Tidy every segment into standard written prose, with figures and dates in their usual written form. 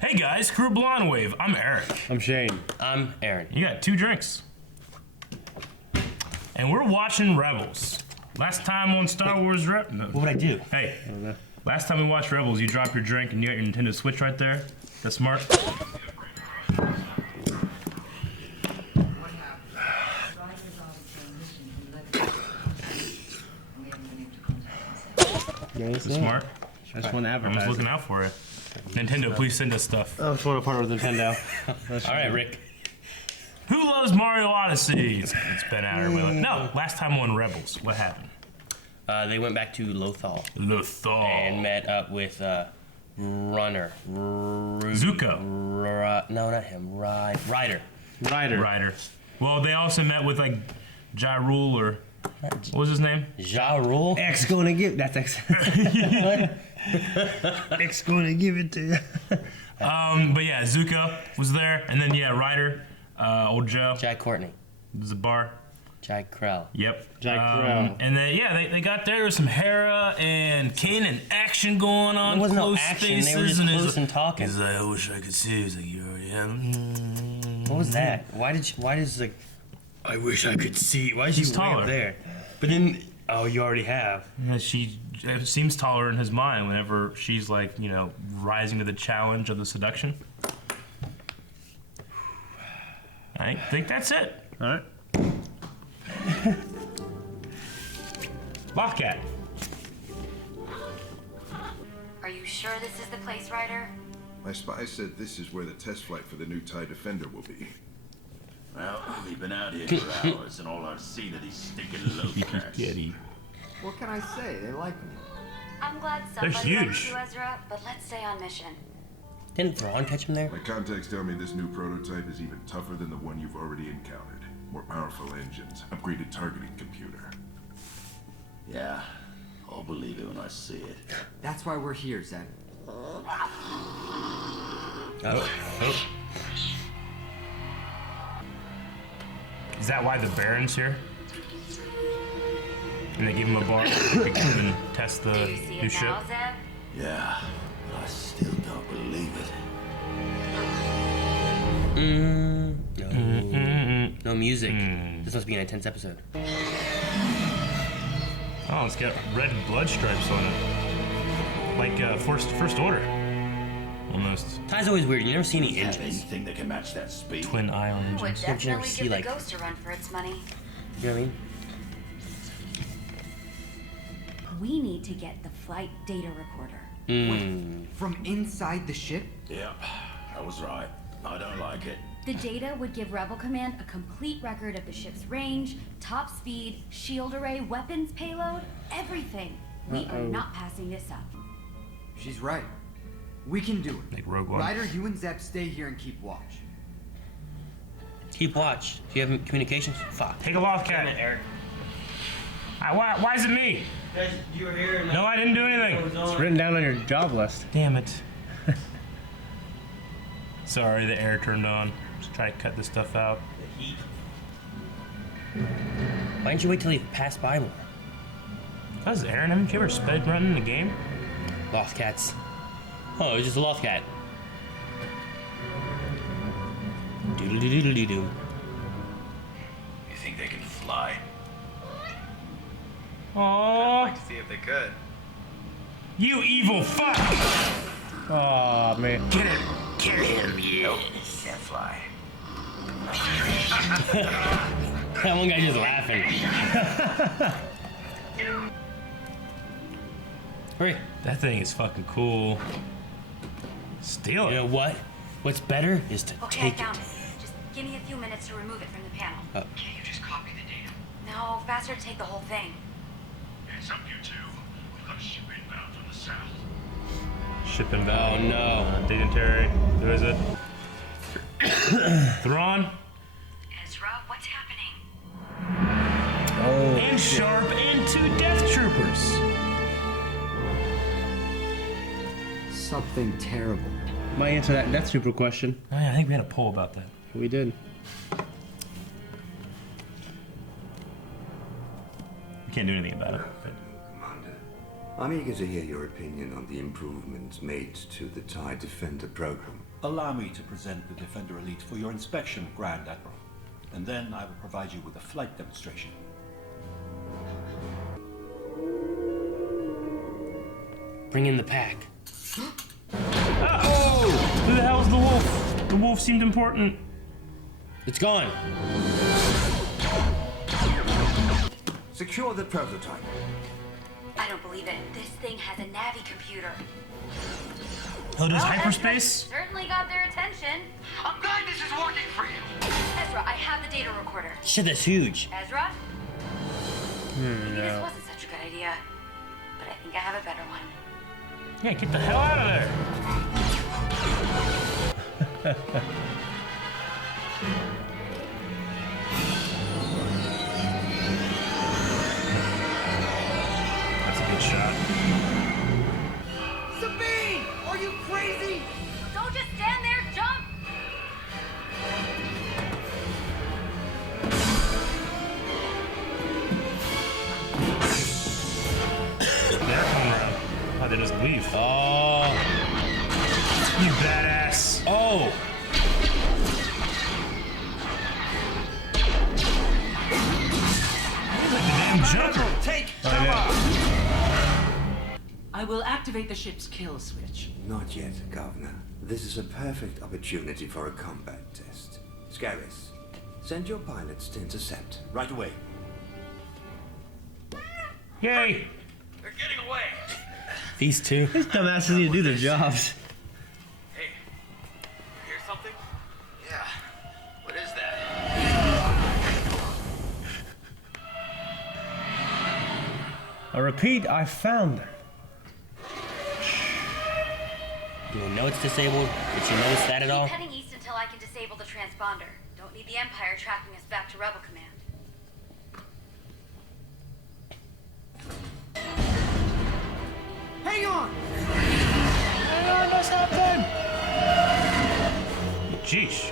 Hey guys, Crew Blonde Wave. I'm Eric. I'm Shane. I'm Aaron. You got 2 drinks. And we're watching Rebels. Last time on Star Wars What would I do? Hey, last time we watched Rebels, you dropped your drink and you got your Nintendo Switch right there. That's smart. That's smart. I just want to I'm advertise. just looking out for it. Nintendo, please send us stuff. I just want to partner with Nintendo. All right, Rick. Who loves Mario Odyssey? It's been out here. No, last time on Rebels, what happened? They went back to Lothal Lothal. and met up with Runner. Zuko. No, not him. Ryder. Ryder. Well, they also met with like Ja Rule or what was his name? Ja Rule. X going to give. That's X. X going to give it to you. But yeah, Zuko was there, and then yeah, Ryder, old Joe, Jack Courtney. Zabar. Jack Krell. Yep. Jack Krell. And then yeah, they got there with some Hera and Kanan action going on. There wasn't no close action. Spaces, They were just and close and talking. He's like, I wish I could see. He's like, you already have. What was that? Why does like? I wish I could see. Why is she She's way taller. up there? But then, oh, you already have. Yeah, she seems taller in his mind whenever she's like, you know, rising to the challenge of the seduction. I think that's it. All right. Bobcat. Are you sure this is the place, Ryder? My spy said this is where the test flight for the new TIE Defender will be. Well, we've been out here for hours, and all I've seen are these stinking low-cats. Kitty. What can I say? They like me. I'm glad They're somebody likes huge. you, Ezra, but let's stay on mission. Didn't Thrawn catch him there? My contacts tell me this new prototype is even tougher than the one you've already encountered. More powerful engines, upgraded targeting computer. Yeah, I'll believe it when I see it. That's why we're here, Zeb. Is that why the Baron's here? And they give him a bar so he can even test the Do you see new it ship? now, Zeb? Yeah, but I still don't believe it. No music. This must be an intense episode. Oh, it's got red blood stripes on it. Like first order. Almost. Ty's always weird. You never see any Have engines. anything that can match that speed? Twin ion I would engines. never definitely see, give like- the Ghost a run for its money. You know what I mean? We need to get the flight data recorder. From inside the ship? Yep, I was right. I don't like it. The data would give Rebel Command a complete record of the ship's range, top speed, shield array, weapons payload, everything. We are not passing this up. She's right. We can do it. Like Rogue One. Ryder, you and Zeb stay here and keep watch. Keep watch. Do you have communications? Fuck. Take a loft, Damn it, cat. Eric. Why is it me? Guys, you were here. No, I didn't do anything. It's written down on your job list. Damn it. Sorry, the air turned on. Just try to cut this stuff out. The heat. Why didn't you wait till he passed by more? How's Aaron? Haven't you ever sped running the game? Lost cats. Oh, it was just a lost cat. Doodle doodle doodle doo. You think they can fly? Aww. See if they could. You evil fuck! Oh man. Get him, you. Nope, can't fly. That one guy just laughing. Hurry. That thing is fucking cool. Steal You it. know what? What's better is to Okay, I take found it. it. Just give me a few minutes to remove it from the panel. Oh. Can't you just copy the data? No, faster to take the whole thing. Heads up, you two. We've got a ship inbound from the south. Shipping back. Oh no. Dignitary. Who is it? Thrawn. Ezra, what's happening? Oh. And Sharp and 2 Death Troopers. Something terrible. Might answer that Death Trooper question. Oh, yeah, I think we had a poll about that. We did. We can't do anything about it. But Commander, I'm eager to hear your opinion on the improvements made to the TIE Defender program. Allow me to present the Defender Elite for your inspection, Grand Admiral. And then I will provide you with a flight demonstration. Bring in the pack. Oh! Who the hell's the wolf? The wolf seemed important. It's gone. Secure the prototype. I don't believe it. This thing has a Navi computer. Oh, does Well, hyperspace? Ezra certainly got their attention. I'm glad this is working for you. Ezra, I have the data recorder. Shit, that's huge. Ezra? Maybe this wasn't such a good idea, but I think I have a better one. Yeah, get the hell out of there. That's a good shot. Sabine! Are you crazy? Don't just stand there, jump! They're coming around. Oh, they just leave. Oh. You badass. Oh. Like the damn Joker. Take I will activate the ship's kill switch. Not yet, Governor. This is a perfect opportunity for a combat test. Scaris, send your pilots to intercept. Right away. Yay. They're getting away. These two. These dumbasses need to do their jobs. Hey, you hear something? Yeah. What is that? I repeat, I found them. Do you know it's disabled? Did you notice that at all? Keep heading east until I can disable the transponder. Don't need the Empire tracking us back to Rebel Command. Hang on! Jeesh.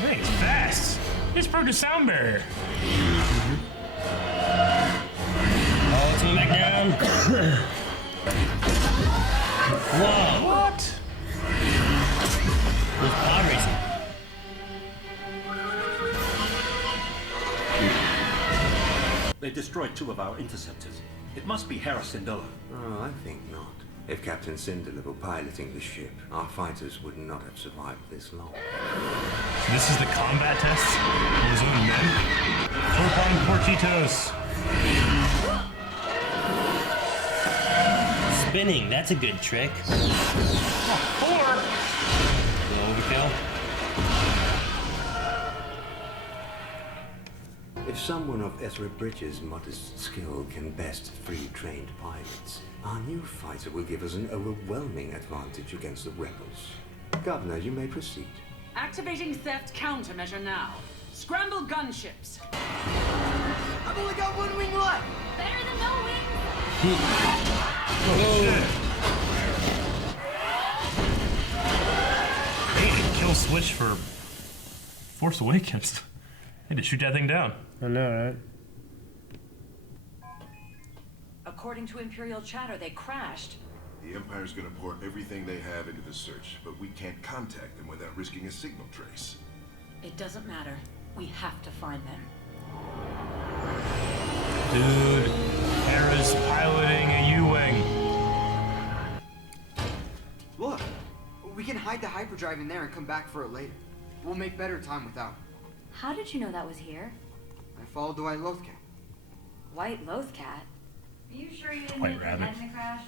Hey, it's fast. It's broke the sound barrier. Oh, it's going back down. Whoa. What? It was pod racing. They destroyed 2 of our interceptors. It must be Hera Syndulla. Oh, I think not. If Captain Syndulla were piloting the ship, our fighters would not have survived this long. So this is the combat test for his own men. Photon Portitos. Spinning, that's a good trick. Four. Overkill. If someone of Ezra Bridges' modest skill can best 3 trained pilots, our new fighter will give us an overwhelming advantage against the rebels. Governor, you may proceed. Activating theft countermeasure now. Scramble gunships. I've only got 1 wing left. Better than no wings. They need a kill switch for Force Awakens. They had to shoot that thing down. I know, right? According to Imperial chatter, they crashed. The Empire's gonna pour everything they have into the search, but we can't contact them without risking a signal trace. It doesn't matter. We have to find them. Dude, Hera's piloting a U-Wing. Look, we can hide the hyperdrive in there and come back for it later. We'll make better time without. How did you know that was here? I followed the White Lothcat. White Lothcat? Are you sure you didn't White hit the rabbit. head in the crash?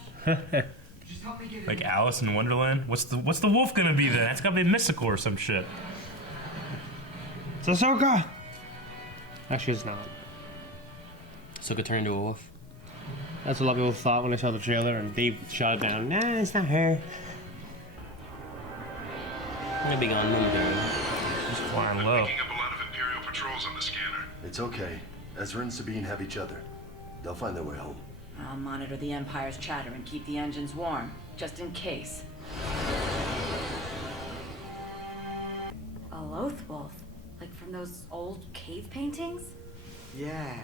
Just help me get it. Like Alice in Wonderland. What's the wolf gonna be then? It's gotta be mystical or some shit. It's Ahsoka! Actually, it's not. So could turn into a wolf. That's what a lot of people thought when they saw the trailer and they shot it down. Nah, it's not her. I'm gonna be gone momentarily. Just flying low. Picking up a lot of Imperial patrols on the scanner. It's okay. Ezra and Sabine have each other. They'll find their way home. I'll monitor the Empire's chatter and keep the engines warm, just in case. A Loth wolf? Like from those old cave paintings? Yeah.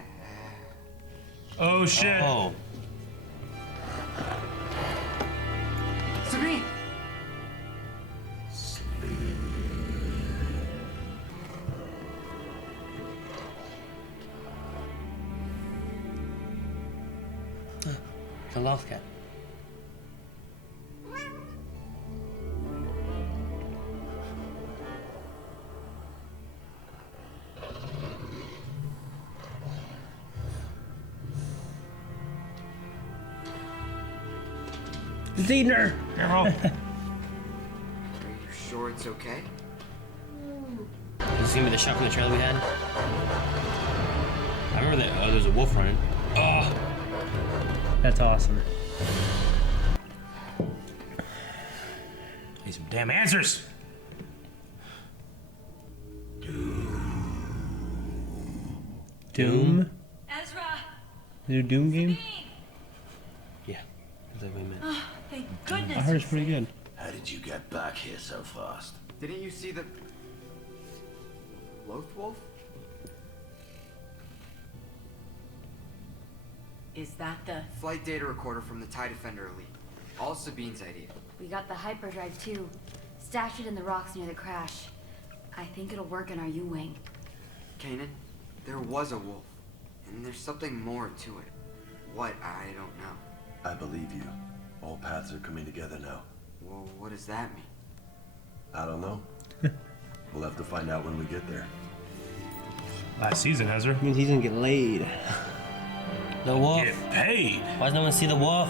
Oh shit. Oh. Sabine! Lothcat. It's eating her. Are you sure it's okay? You see me the shot from the trailer we had? I remember that. Oh, there's a wolf running. Oh, That's awesome. Need some damn answers. Doom? Ezra! New Doom game? yeah. That's what we meant. Oh, thank goodness. I heard it's pretty good. How did you get back here so fast? Didn't you see the Lothwolf? Is that the... Flight data recorder from the TIE Defender Elite. All Sabine's idea. We got the hyperdrive too. Stashed it in the rocks near the crash. I think it'll work in our U-wing. Kanan, there was a wolf. And there's something more to it. What? I don't know. I believe you. All paths are coming together now. Well, what does that mean? I don't know. We'll have to find out when we get there. Last season, Ezra. Means he's gonna get laid. The wolf. Get paid. Why does no one see the wolf?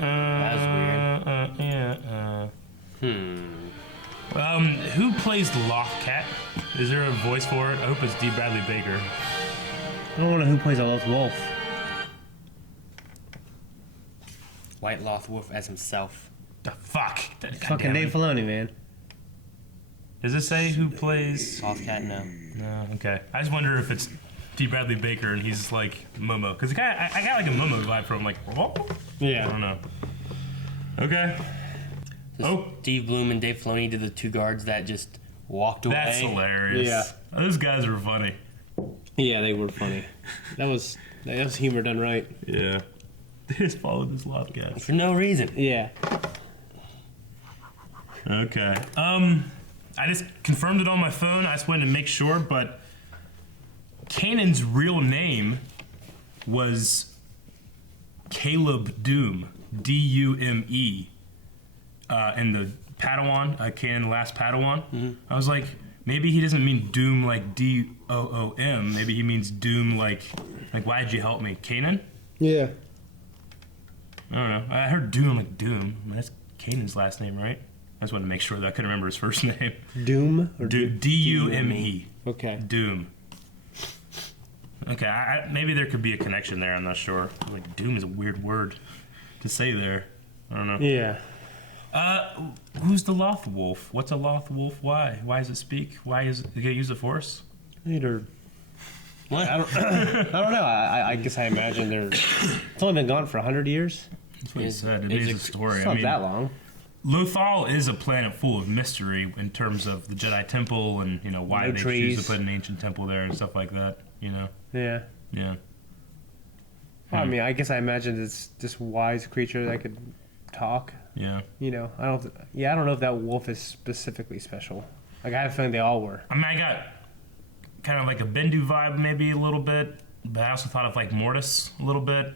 That was weird. Who plays the Lothcat? Is there a voice for it? I hope it's D. Bradley Baker. I don't know who plays a Loth Wolf. White Loth Wolf as himself. The fuck? God Fucking damn it. Dave Filoni, man. Does it say who plays? Lothcat, no. No, okay. I just wonder if it's D. Bradley Baker and he's like Momo. Because I got like a Momo vibe from like, oh? I Yeah. don't know. Okay. Oh. Steve Bloom and Dave Filoni did the two guards that just walked away. That's hilarious. Yeah. Those guys were funny. Yeah, they were funny. That was humor done right. Yeah. They just followed this Lothcat. For no reason. Yeah. Okay. I just confirmed it on my phone. I just wanted to make sure, but Kanan's real name was Caleb Doom, D-U-M-E, in the Padawan, Kanan the Last Padawan. Mm-hmm. I was like, maybe he doesn't mean Doom like D-O-O-M. Maybe he means Doom like why did you help me, Kanan? Yeah. I don't know. I heard Doom like Doom. I mean, that's Kanan's last name, right? I just wanted to make sure that I couldn't remember his first name. Doom? Or D-U-M-E. Okay. Doom. Okay, maybe there could be a connection there. I'm not sure. Like, Doom is a weird word to say there. I don't know. Yeah. Who's the Loth Wolf? What's a Loth Wolf? Why? Why does it speak? Why is it use the Force? Either. What? I don't know. I guess I imagine it's only been gone for 100 years. That's what he said. It is a story. It's not that long. Lothal is a planet full of mystery in terms of the Jedi Temple and, why No they trees. choose to put an ancient temple there and stuff like that, Yeah. Yeah. Well, I mean, I guess I imagine it's this wise creature that could talk. Yeah. I don't know if that wolf is specifically special. Like, I have a feeling they all were. I mean, I got kind of like a Bendu vibe maybe a little bit, but I also thought of like Mortis a little bit.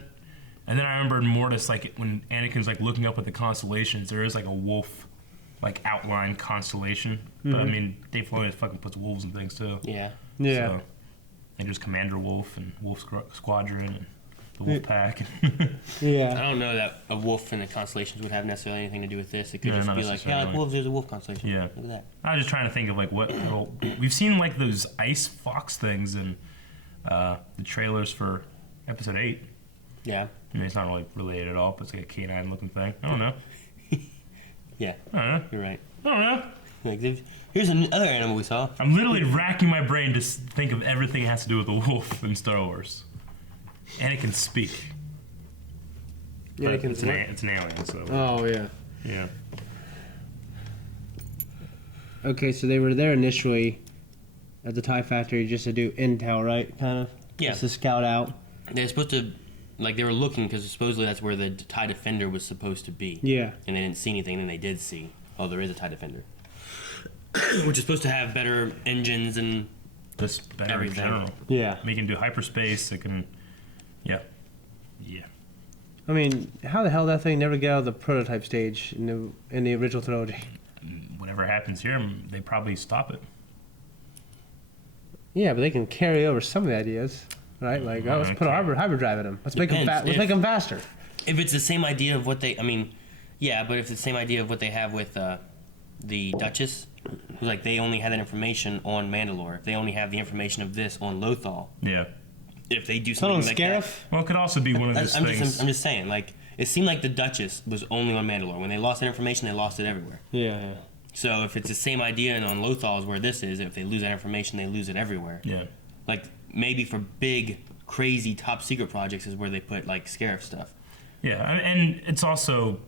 And then I remembered Mortis, like when Anakin's like looking up at the constellations, there is like a wolf like outline constellation. But I mean, Dave Filoni fucking puts wolves and things too. Yeah. Yeah. So, and there's Commander Wolf and Wolf Squadron and the Wolf Pack. I Yeah. don't know that a wolf in the constellations would have necessarily anything to do with this. It could Yeah, just not be like, yeah, necessarily. like wolves, there's a wolf constellation. Yeah. Look at that. I was just trying to think of like what we've seen like those ice fox things in the trailers for episode 8. Yeah. I mean, it's not really related at all, but it's like a canine looking thing. I don't know. Yeah. I don't know. You're right. I don't know. Like, here's another animal we saw. I'm literally racking my brain to think of everything that has to do with the wolf in Star Wars. And it can speak. Yeah, But it can it's an alien, so. Oh, yeah. Yeah. Okay, so they were there initially at the TIE Factory just to do intel, right? Kind of? Yeah. Just to scout out. They're supposed to, like, they were looking because supposedly that's where the TIE Defender was supposed to be. Yeah. And they didn't see anything, and then they did see, oh, there is a TIE Defender. which is supposed to have better engines and Just better everything. in general. Yeah. I mean, it can do hyperspace. It can, yeah. I mean, how the hell that thing never get out of the prototype stage in the original trilogy? Whatever happens here, they probably stop it. Yeah, but they can carry over some of the ideas, right? Like, let's put a hyperdrive in them. Let's make them Depends. make them faster. If it's the same idea of what they, I mean, yeah, but if it's the same idea of what they have with the Duchess, who's like they only had that information on Mandalore. If they only have the information of this on Lothal. Yeah. If they do something like that. Well, it could also be one of those things. I'm just saying, like, it seemed like the Duchess was only on Mandalore. When they lost that information, they lost it everywhere. Yeah. So if it's the same idea and on Lothal is where this is, if they lose that information, they lose it everywhere. Yeah. Like, maybe for big, crazy, top secret projects is where they put, like, Scarif stuff. Yeah, and it's also,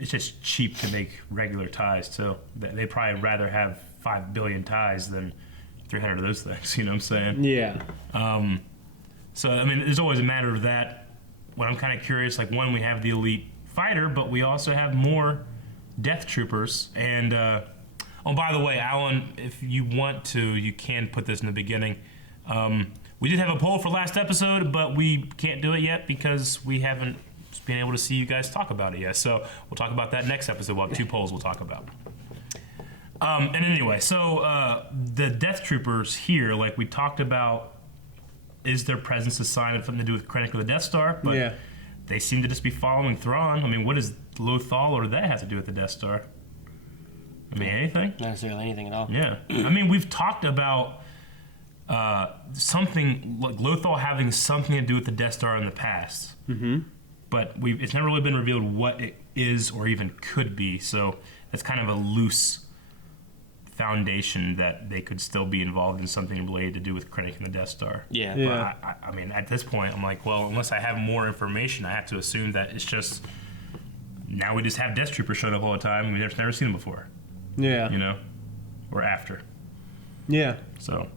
it's just cheap to make regular ties, too. They'd probably rather have 5 billion ties than 300 of those things, you know what I'm saying? Yeah. So, I mean, there's always a matter of that. What I'm kind of curious, like, one, we have the elite fighter, but we also have more death troopers. And, oh, by the way, Alan, if you want to, you can put this in the beginning. We did have a poll for last episode, but we can't do it yet because we haven't been able to see you guys talk about it yet. So we'll talk about that next episode. We'll have 2 polls we'll talk about. And anyway, so the death troopers here, like we talked about, is their presence a sign of something to do with Krennic or the Death Star? But they seem to just be following Thrawn. I mean, what does Lothal or that have to do with the Death Star? I mean, anything? Not necessarily anything at all. Yeah. I mean, we've talked about something, like Lothal having something to do with the Death Star in the past. Mm-hmm. But it's never really been revealed what it is or even could be. So that's kind of a loose foundation that they could still be involved in something related to do with Krennic and the Death Star. Yeah. But I mean, at this point, I'm like, well, unless I have more information, I have to assume that it's just now we just have Death Troopers showing up all the time. We've never seen them before. Yeah. You know, or after. Yeah. So.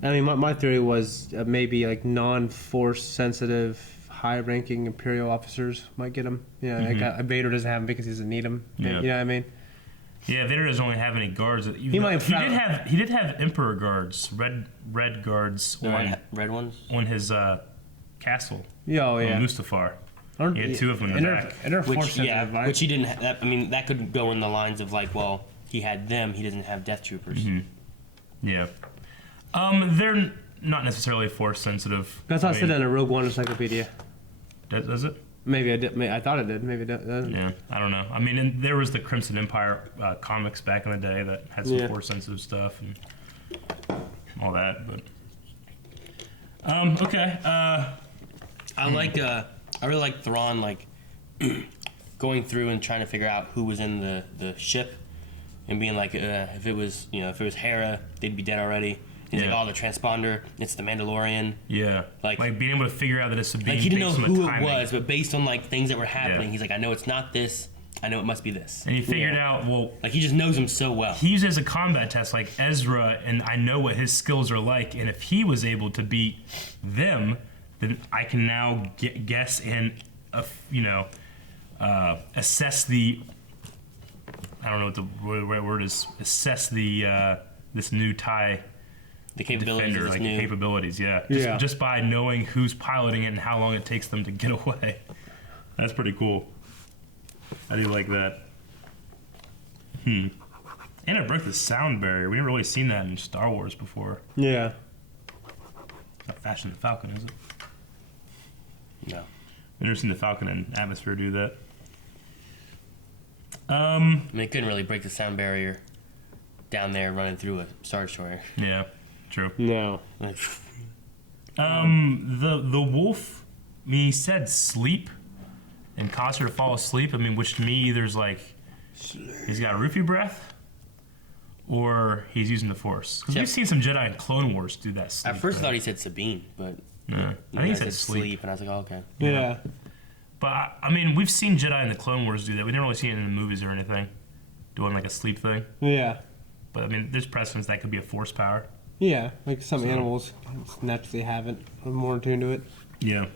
I mean, my theory was maybe like non-force sensitive, high-ranking Imperial officers might get them. Yeah, like Vader doesn't have them because he doesn't need them. Yeah. You know what I mean? Yeah, Vader doesn't only have any guards. He did have Emperor guards, red guards red ones on his castle. Yeah, on Mustafar. He had 2 of them in the back. Which he didn't have. That, I mean, that could go in the lines of like, well, he had them, he doesn't have Death Troopers. Mm-hmm. Yeah. They're not necessarily force sensitive. That's what I said in a Rogue One encyclopedia. Does it? Maybe I did. I thought it did. Maybe it doesn't. Yeah, I don't know. I mean, there was the Crimson Empire comics back in the day that had some force sensitive stuff and all that. But okay. I really like Thrawn, like going through and trying to figure out who was in the ship, and being like, if it was Hera, they'd be dead already. He's like, the transponder, it's the Mandalorian. Yeah. Like being able to figure out that it's Sabine. Like he didn't know who it timing. was, but based on like things that were happening, he's like, I know it's not this. I know it must be this. And he figured out, well, like he just knows him so well. He uses a combat test like Ezra, and I know what his skills are like. And if he was able to beat them, then I can now guess and assess the. I don't know what the right word is. Assess the this new TIE. The capabilities, defender, new. Capabilities, yeah. Just by knowing who's piloting it and how long it takes them to get away. That's pretty cool. I do like that. And it broke the sound barrier. We haven't really seen that in Star Wars before. Yeah. Not faster than the Falcon, is it? No. I've never seen the Falcon in atmosphere do that. I mean, it couldn't really break the sound barrier down there running through a Star Destroyer. Yeah, true. No. The wolf, I mean, he said sleep and caused her to fall asleep. I mean, which to me either's like he's got roofie breath or he's using the Force. Because we've seen some Jedi in Clone Wars do that sleep. At first I thought he said Sabine, but no, I think he said sleep. And I was like, oh, okay. Yeah. But, I mean, we've seen Jedi in the Clone Wars do that. We didn't really see it in the movies or anything. Doing like a sleep thing. Yeah. But, I mean, there's precedence that could be a Force power. Yeah, like some animals naturally haven't. I'm more in tune to it. Yeah.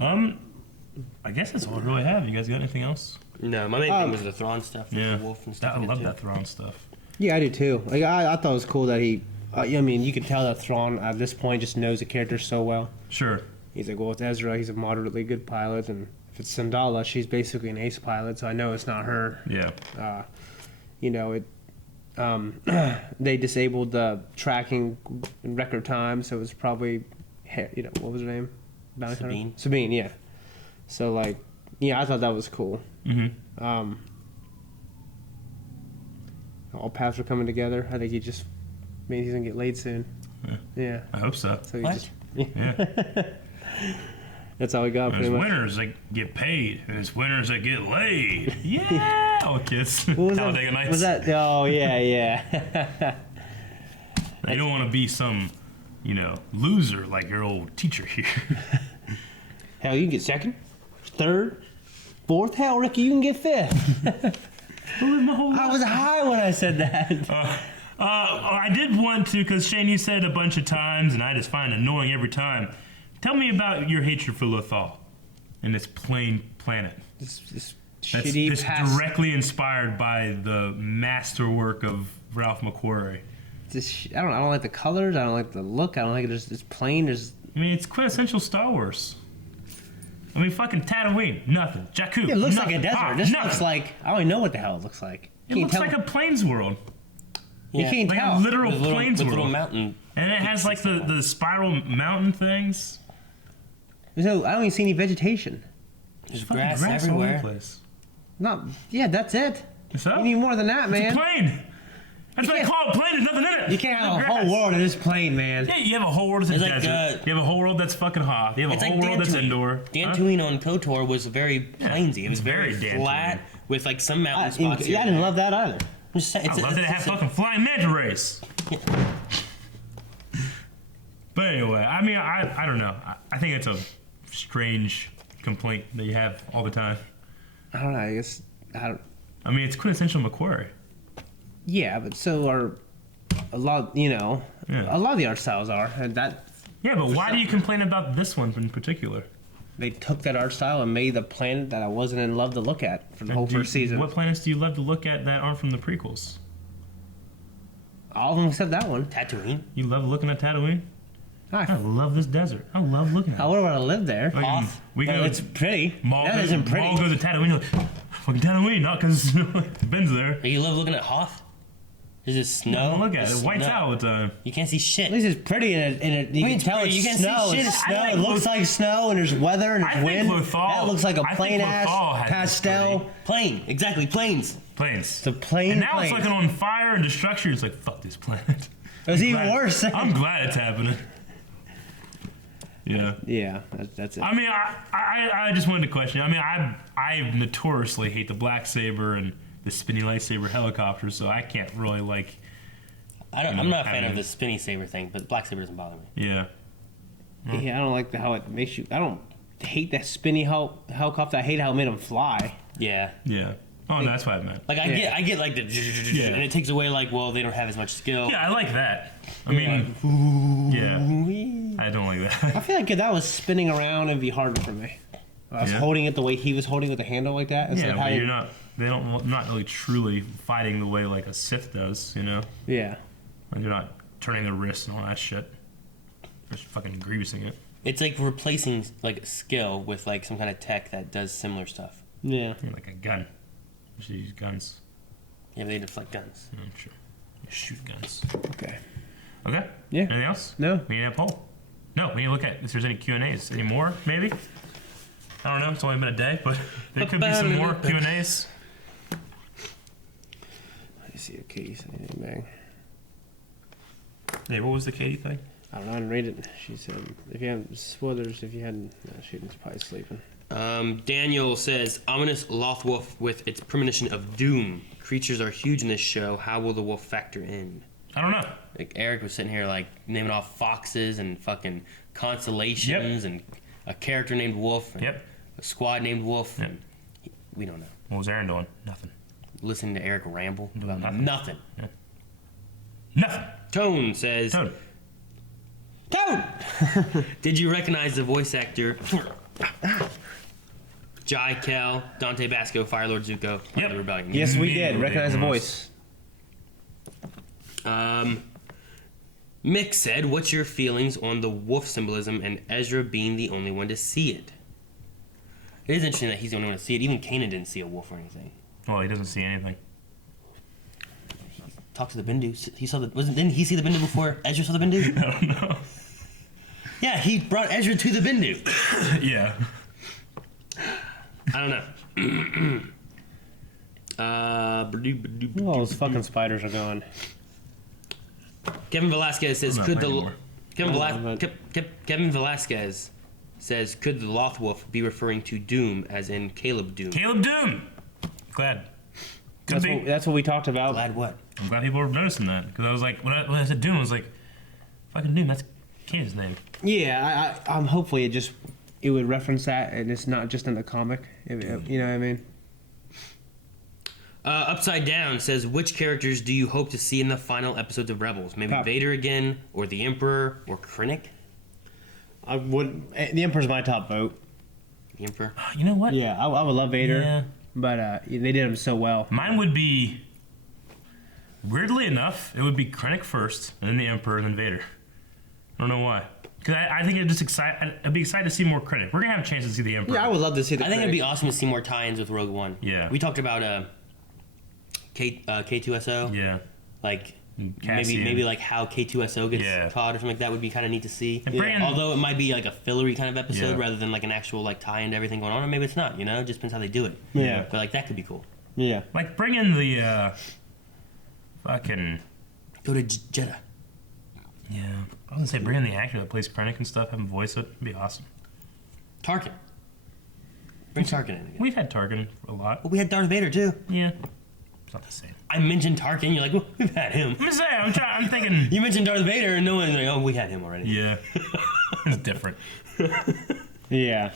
I guess that's all I really have. You guys got anything else? No, my main thing was the Thrawn stuff with the wolf and stuff. I love that Thrawn stuff. Yeah, I do too. Like I thought it was cool that he. I mean, you can tell that Thrawn at this point just knows the character so well. Sure. He's like, well, it's Ezra. He's a moderately good pilot, and if it's Sandala, she's basically an ace pilot. So I know it's not her. Yeah. You know it. They disabled the tracking in record time, so it was probably, you know, what was her name? Sabine. Sabine, yeah. So like, yeah, I thought that was cool. Mm-hmm. All paths were coming together. I think he just means he's gonna get laid soon. Yeah. I hope so. So he What? just, Yeah. that's all we got. There's Pretty much. winners that get paid, and there's winners that get laid. Yeah. All kids. What was Talladega that? Nights. Was that? Oh yeah, yeah. You don't want to be some, you know, loser like your old teacher here. Hell, you can get second, third, fourth. Hell, Ricky, you can get fifth. I was high when I said that. I did want to, because Shane, you said it a bunch of times, and I just find it annoying every time. Tell me about your hatred for Lothal and this plain planet. This That's shitty past. directly inspired by the masterwork of Ralph McQuarrie. I don't like the colors. I don't like the look. I don't like it. It's plain. There's. I mean, it's quintessential Star Wars. I mean, fucking Tatooine, nothing. Jakku, It looks nothing. like a desert. Hoth, This nothing. looks like I don't even know what the hell it looks like. It looks like a plains world. You can't like tell. a literal With little- plains with world. little mountain. And it has like the spiral mountain things. So I don't even see any vegetation. There's Fucking grass, all over the everywhere. place. Not. Yeah, that's it. So? You need more than that, man. It's a plain. That's what I call it, plain. There's nothing in it. You can't have a Grass. whole world in this plain, man. Yeah, you have a whole world that's a It's like, desert. You have a whole world that's fucking Hoth. You have a It's whole like world that's Dantooine. indoor. Dantooine on KOTOR was very plainsy. It was very very Dantooine. flat with like some mountain I spots. here I and didn't there. love that either. I'm just saying, I love that it had fucking flying manta rays. But anyway, I mean, I don't know. I think it's a strange complaint that you have all the time. I don't know. I guess I don't. I mean, it's quintessential McQuarrie. Yeah, but so are a lot. You know, Yeah. a lot of the art styles are, and that Yeah, but why do you complain about this one in particular? they took that art style and made the planet that I wasn't in love to look at for the whole first season. What planets do you love to look at that aren't from the prequels? All of them except that one. Tatooine. You love looking at Tatooine? I love this desert. I love looking at it. I would want to live there. Like, Hoth. we go. It's pretty. Maul That goes, isn't pretty. Maul goes to Tatooine. Like, fucking Tatooine, not because Ben's there. You love looking at Hoth? There's just No, snow. look at it. There's It whites snow. out all the time. You can't see shit. At least it's pretty, and you can it's tell pretty. it's You can't see snow. shit. It's I snow. like It looks like snow, and there's weather, and I there's think wind. Lothal- That looks like a I think plain ass Lothal has this pastel. pretty. Plain. Exactly. Plains. Planes. It's a plain. And now plain. it's like on fire and destruction. It's like, fuck this planet. It was even Glad- worse. I'm glad it's happening. Yeah. Yeah, that's it. I mean, I just wanted to question. I mean, I notoriously hate the black saber and the spinny lightsaber helicopter, so I can't really like. I'm not a fan of the spinny saber thing, but black saber doesn't bother me. Yeah. Yeah, I don't like how it makes you. I don't hate that spinny helicopter. I hate how it made them fly. Yeah. Yeah. Oh, no, that's what I meant. Like I get like the and it takes away like, well, they don't have as much skill. Yeah, I like that. I mean, yeah. I don't like that. I feel like if that was spinning around, it'd be harder for me. I was Yeah. holding it the way he was holding with the handle like that. Instead Yeah, of but having- you're not. Not really truly fighting the way like a Sith does. You know. Yeah. Like you're not turning the wrist and all that shit. Just fucking greasing it. It's like replacing like skill with like some kind of tech that does similar stuff. Yeah. Like a gun. You should use guns. Yeah, but they deflect guns. I'm sure. You shoot guns. Okay. Okay. Yeah. Anything else? No. We need a poll. No, we need to look at if there's any Q&As. Any more, maybe? I don't know. It's only been a day, but there could be some more Q&As. Let me see if Katie said anything back. Hey, what was the Katie thing? I don't know. I didn't read it. She said, if you haven't, spoilers, if you hadn't, she was probably sleeping. Daniel says, ominous Lothwolf with its premonition of doom. Creatures are huge in this show. How will the wolf factor in? I don't know. Like Eric was sitting here like naming off foxes and fucking constellations and a character named Wolf and a squad named Wolf. And we don't know. What was Aaron doing? Nothing. Listening to Eric ramble about Nothing. nothing. Yeah. Nothing. Tone says, Tone! did you recognize the voice actor Jai Kel, Dante Basco, Firelord Zuko, of the Rebellion? Yes, we did. Recognize the voice. Mick said, "What's your feelings on the wolf symbolism and Ezra being the only one to see it?" It is interesting that he's the only one to see it. Even Kanan didn't see a wolf or anything. Well, he doesn't see anything. Talk to the Bindu. He saw the. Didn't he see the Bindu before Ezra saw the Bindu? I don't know. Yeah, he brought Ezra to the Bindu. Yeah. I don't know. All those fucking spiders are gone. Kevin Velasquez says, I'm not "Could playing the anymore. Kevin Velasquez says, could the Lothwolf be referring to Doom, as in Caleb Doom?" Caleb Doom. Glad. Could be. That's what we talked about. Glad what? I'm glad people were noticing that because I was like, when I said Doom, I was like, fucking Doom. That's Kanan's name. Yeah, I'm hopefully it would reference that, and it's not just in the comic. You know what I mean? Upside Down says, "Which characters do you hope to see in the final episodes of Rebels? Maybe Vader again, or the Emperor, or Krennic?" I would. The Emperor's my top vote. The Emperor. You know what? Yeah, I would love Vader. Yeah. But they did him so well. Mine would be, weirdly enough, it would be Krennic first, and then the Emperor, and then Vader. I don't know why. Because I think I'd be excited to see more Krennic. We're gonna have a chance to see the Emperor. Yeah, I would love to see the I think it'd be awesome to see more tie-ins with Rogue One. Yeah. We talked about K2SO. Yeah. Like Cassian. maybe like how K2SO gets caught or something like that would be kind of neat to see. Yeah. Although it might be like a fillery kind of episode Yeah. rather than like an actual like tie-in to everything going on, or maybe it's not. You know, it just depends how they do it. Yeah. But like that could be cool. Yeah. Like bring in the fucking. Go to Jeddah. Yeah. I was gonna say bring in the actor that plays Krennic and stuff, have him voice it. It'd be awesome. Tarkin. Bring Tarkin in again. We've had Tarkin a lot. But we had Darth Vader too. Yeah. It's not the same. I mentioned Tarkin. You're like, well, we've had him. I'm just saying. I'm thinking. You mentioned Darth Vader, and no one's like, oh, we had him already. Yeah. It's different. Yeah.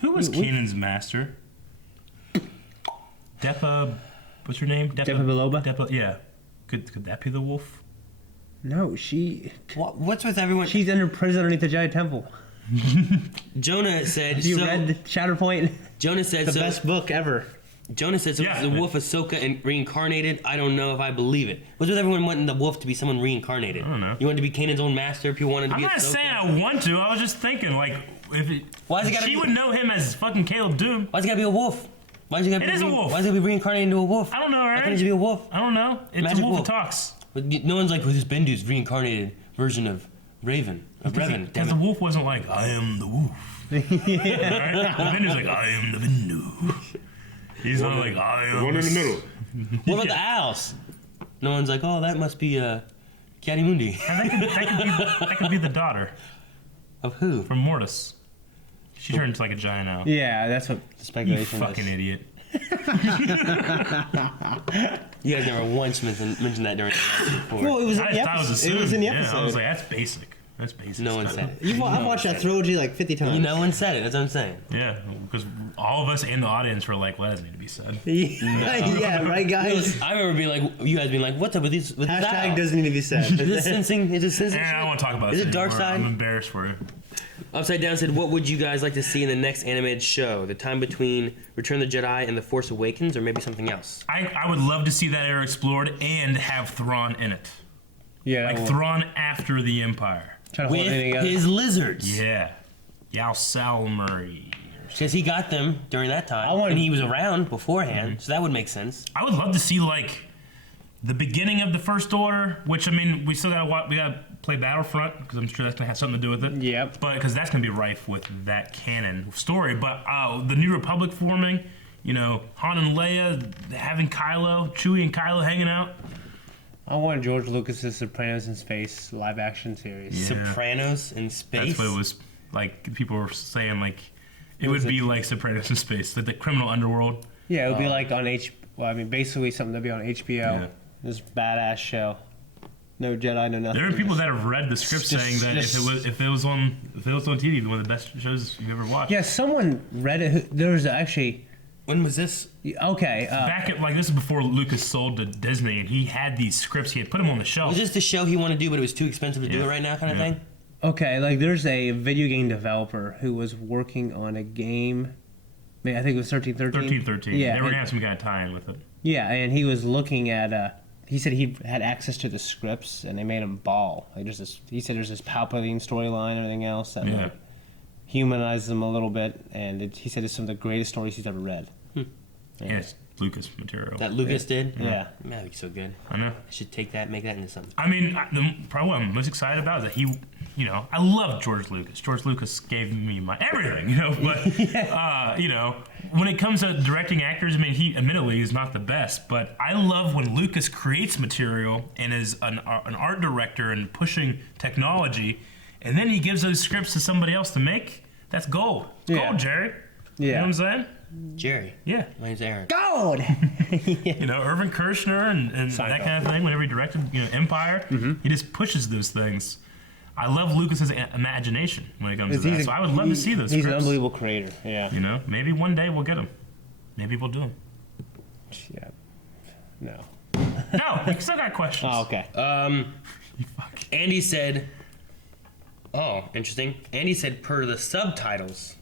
Who was Kanan's master? Depa. What's her name? Depa Biloba? Depa. Yeah. Could that be the wolf? No, she. What's with everyone? She's under prison underneath the giant temple. Jonah said. Have you read the Shatterpoint? Jonah said the so, best book ever. Jonah said, "So the wolf Ahsoka and reincarnated. I don't know if I believe it." What's with everyone wanting the wolf to be someone reincarnated? I don't know. You want it to be Kanan's own master. People wanted to I'm be. not Ahsoka. saying I want to. I was just thinking, like, if it, Why is it gotta she be- would know him as fucking Caleb Doom. Why's it gotta be a wolf? Why's it gotta It be is a wolf. Why's it gotta be reincarnated into a wolf? I don't know, Why right? can't it just be a wolf? I don't know. It's Magic a wolf wolf. that talks. But no one's like, well, this Bendu's reincarnated version of Raven. Of Revan. Because the wolf wasn't like, I am the wolf. Right? The Bendu's like, I am the Bendu. He's not like, I am One in the middle. What about the owls? No one's like, oh, that must be Kiadimundi. And that could be the daughter Of who? from Mortis. She turned into like a giant owl. Yeah, that's what the You speculation fucking was. idiot. You guys never once mentioned that during the episode before. Well, it was in I the just thought it was episode. assumed. It was in the Yeah, I was episode. like, that's basic. That's basic. No one stuff. said it. I've watched that trilogy like 50 times. No one said it. That's what I'm saying. Yeah, because all of us in the audience were like, what does need to be said? Yeah, right, guys? I remember being like, you guys being like, what's up with these? With this Hashtag owl? doesn't need to be said. Is this sensing? Is this sensing? And I don't want to talk about Is this it dark anymore. side? I'm embarrassed for you. Upside Down said, what would you guys like to see in the next animated show? The time between Return of the Jedi and The Force Awakens, or maybe something else? I would love to see that era explored and have Thrawn in it. Yeah, Like well, Thrawn after the Empire. trying to hold it With together. his lizards. Yeah. Yao Salmari. Because he got them during that time. And he was around beforehand, so that would make sense. I would love to see like the beginning of the First Order, which I mean, we still gotta play Battlefront because I'm sure that's gonna have something to do with it. Yep. But because that's gonna be rife with that canon story. But the New Republic forming, you know, Han and Leia having Kylo, Chewie and Kylo hanging out. I want George Lucas's Sopranos in Space live action series. Yeah. Sopranos in space. That's what it was like. People were saying like it would be like Sopranos in space, like the criminal underworld. Yeah, it would be like on Well, I mean, basically something that'd be on HBO. Yeah. This badass show. No Jedi, no nothing. There are people that have read the script Just- saying that if it was on TV, it'd be one of the best shows you've ever watched. Yeah, someone read it. There was actually. When was this? Okay. Back at like this is before Lucas sold to Disney, and he had these scripts. He had put them on the shelf. Was this the show he wanted to do, but it was too expensive to do it right now, kind of thing? Okay, like there's a video game developer who was working on a game I think it was 1313. 1313. Yeah, They were and- gonna have some kind of tie-in with it. Yeah, and he was looking at. He said he had access to the scripts, and they made him bawl. Like there's this. He said there's this Palpatine storyline and everything else that like, humanizes him a little bit, and he said it's some of the greatest stories he's ever read. Yeah, it's Lucas material. That Lucas did? Yeah. Man, that'd be so good. I know. I should take that, make that into something. I mean, probably what I'm most excited about is that he, you know, I love George Lucas. George Lucas gave me my everything, you know. But you know, when it comes to directing actors, I mean, he admittedly is not the best, but I love when Lucas creates material and is an art director and pushing technology, and then he gives those scripts to somebody else to make. That's gold. Gold, Jerry. Yeah. You know what I'm saying? Jerry. Yeah. My name's Aaron. Gold! You know, Irvin Kershner and that kind of thing, whenever he directed, you know, Empire, he just pushes those things. I love Lucas's imagination when it comes to that, so I would love to see those He's scripts. an unbelievable creator, yeah. You know, maybe one day we'll get him. Maybe we'll do him. Yeah. No. No, we still got questions. Oh, okay. Andy said, oh, interesting. Andy said, per the subtitles,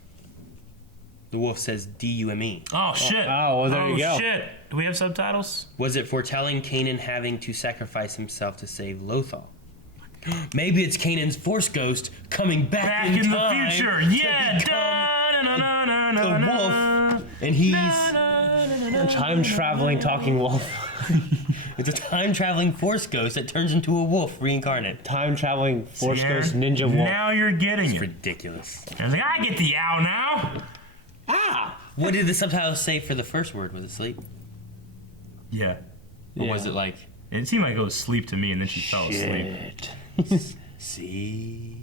the wolf says D-U-M-E. Oh, shit. Oh, well, there you go. Oh, shit. Do we have subtitles? Was it foretelling Kanan having to sacrifice himself to save Lothal? Maybe it's Kanan's Force Ghost coming back in the time future. to Yeah. become the wolf, and he's A time-traveling talking wolf. it's a time-traveling Force Ghost that turns into a wolf reincarnate. Time-traveling Force See, Ghost Aaron? ninja wolf. Now you're getting It's it. ridiculous. I was like, I get the owl now. What did the subtitles say for the first word? Was it sleep? Yeah. Or was it like It seemed like it was sleep to me, and then she fell asleep. see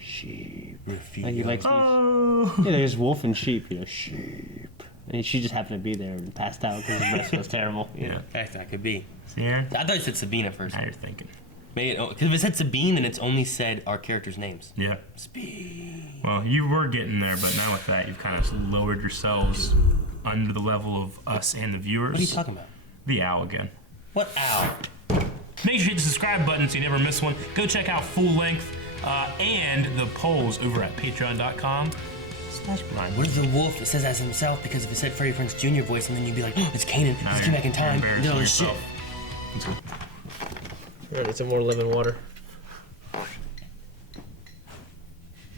sheep reveal? Like he likes Oh. yeah, there's wolf and sheep, you know, sheep. And she just happened to be there and passed out because the rest was terrible. Yeah. That could be. See, Aaron? I thought it said Sabine at first. Now you're thinking. Because if it said Sabine, then it's only said our characters' names. Yeah. Sabine. Well, you were getting there, but now with that, you've kind of lowered yourselves under the level of us and the viewers. What are you talking about? The owl again. What owl? Make sure you hit the subscribe button so you never miss one. Go check out Full Length and the polls over at patreon.com/blind. What if the wolf says as himself? Because if it said Freddie Prinze Jr. voice, and then you'd be like, oh, it's Kanan. He came back in time. You're Did all this embarrassing shit. yourself. Get some more lemon water.